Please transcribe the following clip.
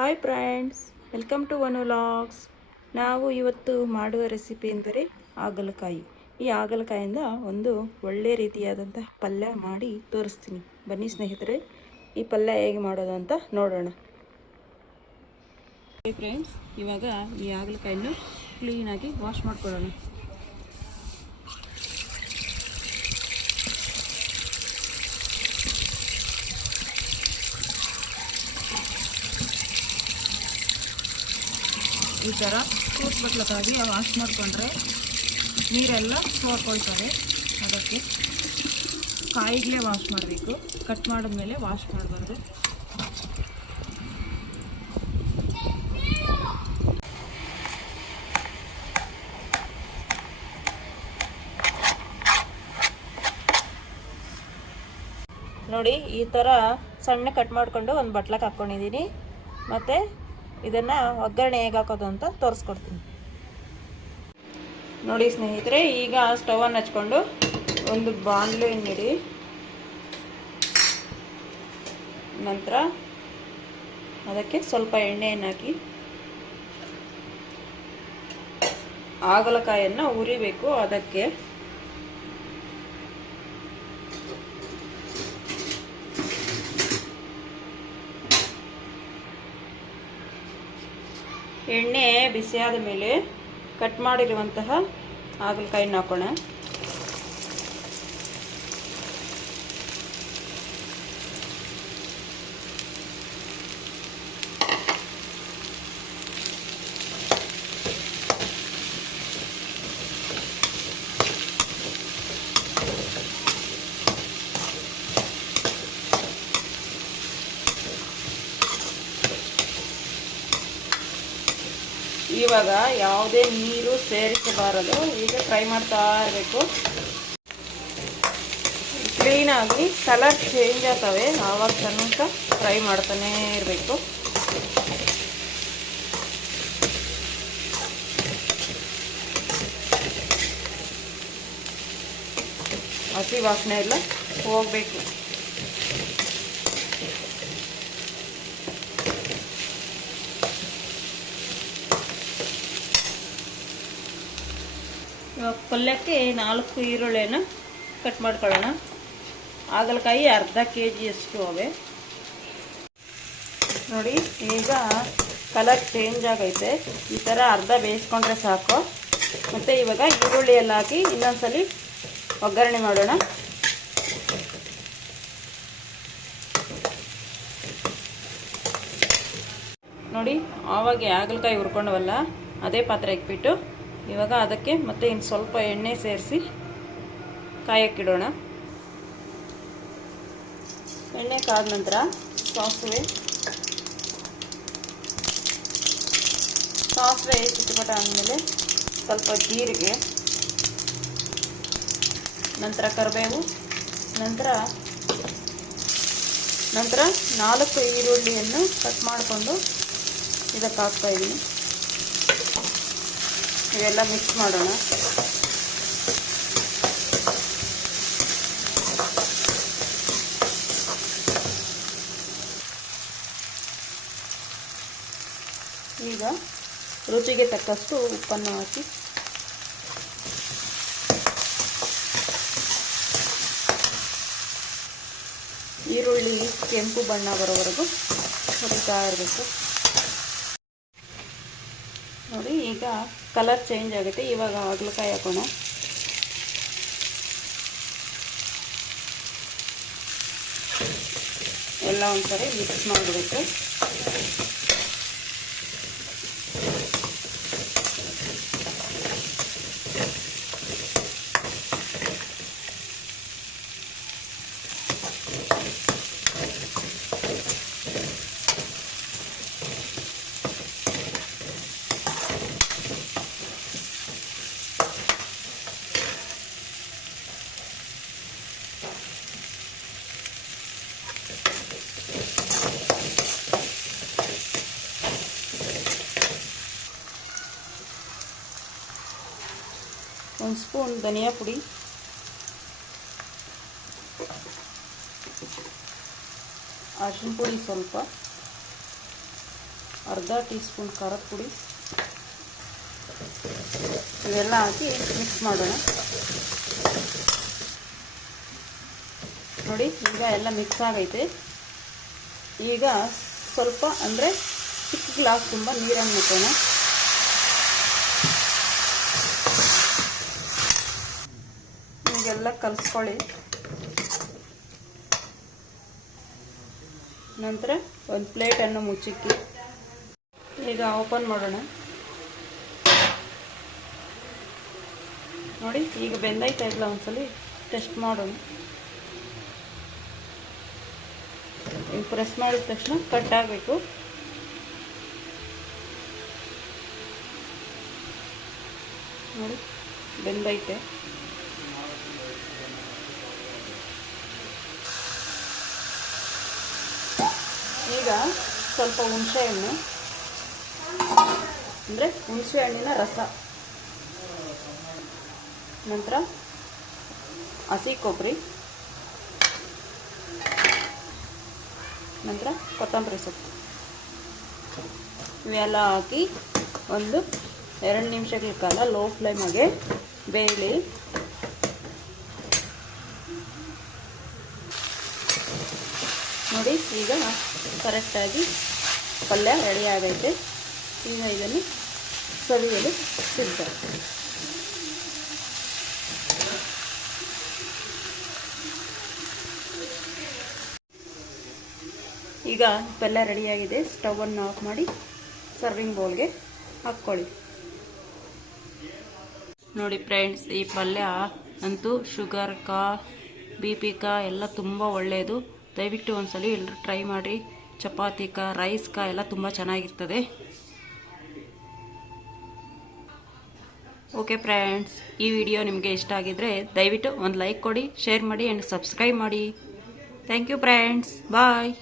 Hi friends, welcome to Vanu vlogs. ನಾವು ಇವತ್ತು ಮಾಡುವ ರೆಸಿಪಿ ಎಂದರೆ ಹಾಗಲಕಾಯಿ. ಈ ಹಾಗಲಕಾಯಿಂದ ಒಂದು ಒಳ್ಳೆ ರೀತಿಯಾದಂತಹ ಪಲ್ಯ ಮಾಡಿ ತೋರಿಸ್ತೀನಿ. ಬನ್ನಿ ಸ್ನೇಹಿತರೆ, ಈ ಪಲ್ಯ ಹೇಗೆ ಮಾಡೋದು ಅಂತ ನೋಡೋಣ. ಫ್ರೆಂಡ್ಸ್, ಇವಾಗ ಈ ಹಾಗಲಕಾಯನ್ನು ಕ್ಲೀನಾಗಿ ವಾಶ್ ಮಾಡ್ಕೊಳ್ಳೋಣ. ಈ ಥರ ಬಟ್ಲಕ್ಕಾಗಿ ವಾಶ್ ಮಾಡಿಕೊಂಡ್ರೆ ನೀರೆಲ್ಲ ಸೋರ್ಕೊಳ್ತಾರೆ. ಅದಕ್ಕೆ ಕಾಯಿಗಳೇ ವಾಶ್ ಮಾಡಬೇಕು, ಕಟ್ ಮಾಡಿದ್ಮೇಲೆ ವಾಶ್ ಮಾಡಬಾರ್ದು. ನೋಡಿ, ಈ ಥರ ಸಣ್ಣ ಕಟ್ ಮಾಡಿಕೊಂಡು ಒಂದು ಬಟ್ಲಕ್ಕೆ ಹಾಕ್ಕೊಂಡಿದ್ದೀನಿ. ಮತ್ತು ಇದನ್ನು ಒಗ್ಗರಣೆ ಹೇಗೆ ಹಾಕೋದು ಅಂತ ತೋರಿಸ್ಕೊಡ್ತೀನಿ. ನೋಡಿ ಸ್ನೇಹಿತರೆ, ಈಗ ಸ್ಟವನ್ನು ಹಚ್ಕೊಂಡು ಒಂದು ಬಾಣಲೆ ಇಡಿ. ನಂತರ ಅದಕ್ಕೆ ಸ್ವಲ್ಪ ಎಣ್ಣೆಯನ್ನು ಹಾಕಿ ಹಾಗಲಕಾಯನ್ನು ಹುರಿಬೇಕು. ಅದಕ್ಕೆ ಎಣ್ಣೆ ಬಿಸಿಯಾದ ಮೇಲೆ ಕಟ್ ಮಾಡಿರುವಂತಹ ಹಾಗಲಕಾಯಿನ ಹಾಕೋಣ. ಇವಾಗ ಯಾವುದೇ ನೀರು ಸೇರಿಸಬಾರದು. ಈಗ ಫ್ರೈ ಮಾಡ್ತಾ ಇರಬೇಕು. ಕ್ಲೀನಾಗಿ ಕಲರ್ ಚೇಂಜ್ ಆಗ್ತವೆ, ಆವಾಗ ತನಕ ಫ್ರೈ ಮಾಡ್ತಾನೇ ಇರಬೇಕು. ಹಸಿ ವಾಸನೆ ಎಲ್ಲ ಹೋಗಬೇಕು. ಇವಾಗ ಪಲ್ಯಕ್ಕೆ 4 ಈರುಳ್ಳಿಯನ್ನು ಕಟ್ ಮಾಡ್ಕೊಳ್ಳೋಣ. ಹಾಗಲಕಾಯಿ ಅರ್ಧ ಕೆಜಿಯಷ್ಟು ಅವೆ. ನೋಡಿ, ಈಗ ಕಲರ್ ಚೇಂಜ್ ಆಗೈತೆ. ಈ ಥರ ಅರ್ಧ ಬೇಯಿಸ್ಕೊಂಡ್ರೆ ಸಾಕು. ಮತ್ತು ಇವಾಗ ಈರುಳ್ಳಿ ಎಲ್ಲ ಹಾಕಿ ಇನ್ನೊಂದ್ಸಲಿ ಒಗ್ಗರಣೆ ಮಾಡೋಣ. ನೋಡಿ, ಆವಾಗ ಹಾಗಲಕಾಯಿ ಹುರ್ಕೊಂಡವಲ್ಲ ಅದೇ ಪಾತ್ರೆ ಇಟ್ಬಿಟ್ಟು ಇವಾಗ ಅದಕ್ಕೆ ಮತ್ತೆ ಇನ್ನು ಸ್ವಲ್ಪ ಎಣ್ಣೆ ಸೇರಿಸಿ ಕಾಯಕ್ಕಿಡೋಣ. ಎಣ್ಣೆ ಕಾದ ನಂತರ ಸಾಸಿವೆ ಚಿಟಪಟ ಆದಮೇಲೆ ಸ್ವಲ್ಪ ಜೀರಿಗೆ, ನಂತರ ಕರಿಬೇವು, ನಂತರ 4 ಈರುಳ್ಳಿಯನ್ನು ಕಟ್ ಮಾಡಿಕೊಂಡು ಇದಕ್ಕೆ ಹಾಕ್ತಾಯಿದ್ದೀನಿ. ಇವೆಲ್ಲ ಮಿಕ್ಸ್ ಮಾಡೋಣ. ಈಗ ರುಚಿಗೆ ತಕ್ಕಷ್ಟು ಉಪ್ಪನ್ನು ಹಾಕಿ ಈರುಳ್ಳಿ ಕೆಂಪು ಬಣ್ಣ ಬರೋವರೆಗೂ ಹುರಿತಾ ಇರಬೇಕು. ನೋಡಿ, ಈಗ ಕಲರ್ ಚೇಂಜ್ ಆಗುತ್ತೆ. ಇವಾಗ ಹಾಗಲಕಾಯಿ ಹಾಕೋಣ. ಎಲ್ಲ ಒಂದ್ಸರಿ ಮಿಕ್ಸ್ ಮಾಡಿಬಿಟ್ಟು ಒಂದು ಸ್ಪೂನ್ ಧನಿಯಾ ಪುಡಿ, ಅರಿಶಿನ ಪುಡಿ ಸ್ವಲ್ಪ, ಅರ್ಧ ಟೀ ಸ್ಪೂನ್ ಖಾರದ ಪುಡಿ ಇವೆಲ್ಲ ಹಾಕಿ ಮಿಕ್ಸ್ ಮಾಡೋಣ. ನೋಡಿ ಈಗ ಎಲ್ಲ ಮಿಕ್ಸ್ ಆಗೈತೆ. ಈಗ ಸ್ವಲ್ಪ ಅಂದರೆ ಚಿಕ್ಕ ಗ್ಲಾಸ್ ತುಂಬ ನೀರನ್ನು ಮುಟ್ಟೋಣ. ಈಗೆಲ್ಲ ಕಲಿಸ್ಕೊಳ್ಳಿ. ನಂತರ ಒಂದು ಪ್ಲೇಟನ್ನು ಮುಚ್ಚಿಕ್ಕಿ. ಈಗ ಓಪನ್ ಮಾಡೋಣ. ನೋಡಿ ಈಗ ಬೆಂದೈತಾ ಇಲ್ಲ, ಒಂದ್ಸಲಿ ಟೆಸ್ಟ್ ಮಾಡೋಣ. ಈಗ ಪ್ರೆಸ್ ಮಾಡಿದ ತಕ್ಷಣ ಕಟ್ ಆಗಬೇಕು. ನೋಡಿ ಬೆಂದೈತೆ. ಈಗ ಸ್ವಲ್ಪ ಹುಣಸೆ ಹಣ್ಣು ಅಂದರೆ ಹುಣಸೆ ಹಣ್ಣಿನ ರಸ, ನಂತರ ಹಸಿ ಕೊಬ್ಬರಿ, ನಂತರ ಕೊತ್ತಂಬರಿ ಸೊಪ್ಪು ಇವೆಲ್ಲ ಹಾಕಿ ಒಂದು 2 ನಿಮಿಷಗಳ ಕಾಲ ಲೋ ಫ್ಲೇಮಾಗೆ ಬೇಯಲಿ. ನೋಡಿ ಈಗ ಕರೆಕ್ಟಾಗಿ ಪಲ್ಯ ರೆಡಿ ಆಗೈತೆ. ಈಗ ಇದನ್ನು ಸವಿಯಲು ಸಿದ್ಧ. ಈಗ ಪಲ್ಯ ರೆಡಿಯಾಗಿದೆ. ಸ್ಟವನ್ನು ಆಫ್ ಮಾಡಿ ಸರ್ವಿಂಗ್ ಬೌಲ್ಗೆ ಹಾಕ್ಕೊಳ್ಳಿ. ನೋಡಿ ಫ್ರೆಂಡ್ಸ್, ಈ ಪಲ್ಯ ಅಂತೂ ಶುಗರ್ ಕಾ BP ಎಲ್ಲ ತುಂಬ ಒಳ್ಳೆಯದು. ದಯವಿಟ್ಟು ಒಂದ್ಸಲಿ ಎಲ್ಲರೂ ಟ್ರೈ ಮಾಡಿ. ಚಪಾತಿ ರೈಸ್ ಎಲ್ಲ ತುಂಬ ಚೆನ್ನಾಗಿರ್ತದೆ. ಓಕೆ ಫ್ರೆಂಡ್ಸ್, ಈ ವಿಡಿಯೋ ನಿಮಗೆ ಇಷ್ಟ ಆಗಿದ್ರೆ ದಯವಿಟ್ಟು ಒಂದು ಲೈಕ್ ಕೊಡಿ, ಶೇರ್ ಮಾಡಿ ಆ್ಯಂಡ್ ಸಬ್ಸ್ಕ್ರೈಬ್ ಮಾಡಿ. Thank you friends, bye.